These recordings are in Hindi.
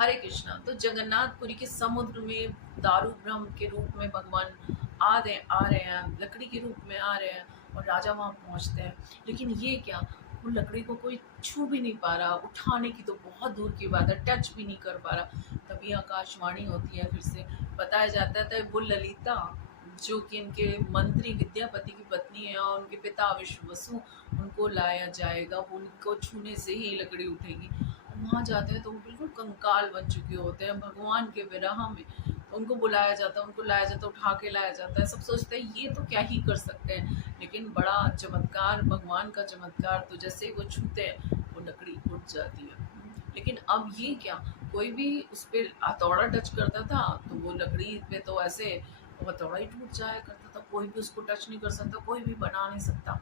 हरे कृष्णा। तो जगन्नाथपुरी के समुद्र में दारू ब्रह्म के रूप में भगवान आ रहे हैं, लकड़ी के रूप में आ रहे हैं और राजा वहाँ पहुँचते हैं। लेकिन ये क्या, वो लकड़ी को कोई छू भी नहीं पा रहा, उठाने की तो बहुत दूर की बात है, टच भी नहीं कर पा रहा। तभी आकाशवाणी होती है, फिर से बताया जाता है वो ललिता जो कि इनके मंत्री विद्यापति की पत्नी है और उनके पिता विश्ववसु, उनको लाया जाएगा, वो उनको छूने से ही लकड़ी उठेगी। वहाँ जाते हैं तो वो बिल्कुल कंकाल बन चुके होते हैं भगवान के विरह में। तो उनको बुलाया जाता है, उनको लाया जाता है, उठा के लाया जाता है। सब सोचते हैं ये तो क्या ही कर सकते हैं, लेकिन बड़ा चमत्कार, भगवान का चमत्कार, तो जैसे ही वो छूते हैं वो लकड़ी उठ जाती है। लेकिन अब ये क्या, कोई भी उस पर हथौड़ा टच करता था तो वो लकड़ी पे तो ऐसे वो हथौड़ा ही टूट जाया करता था, कोई भी उसको टच नहीं कर सकता, कोई भी बना नहीं सकता।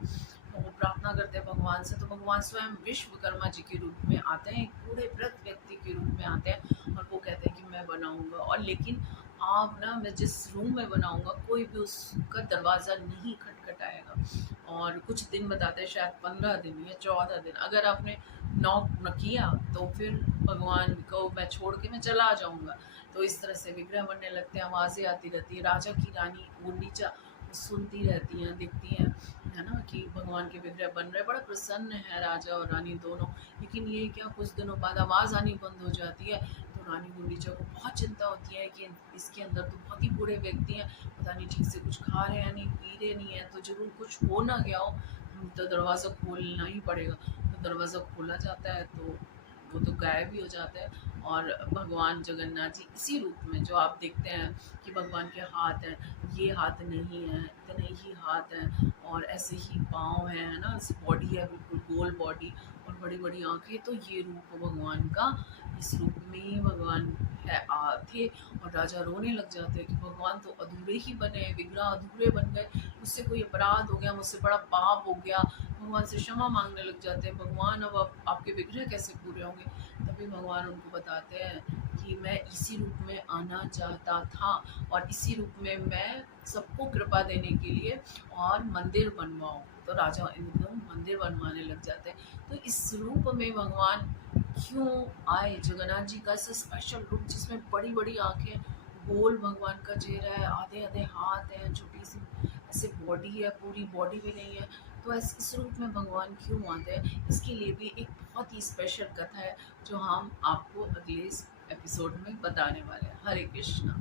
तो वो प्रार्थना करते हैं भगवान से, तो भगवान स्वयं विश्वकर्मा जी के रूप में आते हैं, एक बूढ़े वृद्ध व्यक्ति के रूप में आते हैं और वो कहते हैं कि मैं बनाऊंगा, और लेकिन आप ना, मैं जिस रूम में बनाऊंगा कोई भी उसका दरवाज़ा नहीं खटखटाएगा। और कुछ दिन बताते हैं, शायद 15 दिन या 14 दिन, अगर आपने नॉक न किया तो फिर भगवान को मैं छोड़ के मैं चला जाऊंगा। तो इस तरह से विग्रह बनने लगते हैं, आवाज़ें आती रहती है, राजा की रानी गुंडीचा सुनती रहती हैं, दिखती हैं, है ना, कि भगवान के विग्रह बन रहे, बड़ा प्रसन्न है राजा और रानी दोनों। लेकिन ये क्या, कुछ दिनों बाद आवाज़ आनी बंद हो जाती है, तो रानी गुंडीचा को बहुत चिंता होती है कि इसके अंदर तो बहुत ही बूढ़े व्यक्ति हैं, पता नहीं ठीक से कुछ खा रहे हैं नहीं, पी रहे नहीं है, तो जरूर कुछ हो ना गया हो, तो दरवाज़ा खोलना ही पड़ेगा। तो दरवाज़ा खोला जाता है तो वो तो गायब ही हो जाता है, और भगवान जगन्नाथ जी इसी रूप में, जो आप देखते हैं कि भगवान के हाथ हैं, ये हाथ नहीं है, इतने ही हाथ हैं और ऐसे ही पाँव हैं, है ना, बॉडी है बिल्कुल गोल बॉडी और बड़ी बड़ी आँखें, तो ये रूप भगवान का, इस रूप में ही भगवान है थे। और राजा रोने लग जाते हैं कि भगवान तो अधूरे ही बने, विग्रह अधूरे बन गए, मुझसे कोई अपराध हो गया, मुझसे बड़ा पाप हो गया। भगवान से क्षमा मांगने लग जाते हैं, भगवान अब आपके विग्रह कैसे पूरे होंगे। तभी भगवान उनको बताते हैं कि मैं इसी रूप में आना चाहता था और इसी रूप में मैं सबको कृपा देने के लिए और मंदिर बनवाऊँ। तो राजा एकदम मंदिर बनवाने लग जाते हैं। तो इस रूप में भगवान क्यों आए, जगन्नाथ जी का ऐसा स्पेशल रूप जिसमें बड़ी बड़ी आँखें, गोल भगवान का चेहरा है, आधे आधे हाथ हैं, छोटी सी ऐसे बॉडी है, पूरी बॉडी भी नहीं है। तो ऐसे इस रूप में भगवान क्यों आते हैं, इसके लिए भी एक बहुत ही स्पेशल कथा है जो हम आपको अगले एपिसोड में बताने वाले हैं। हरे कृष्णा।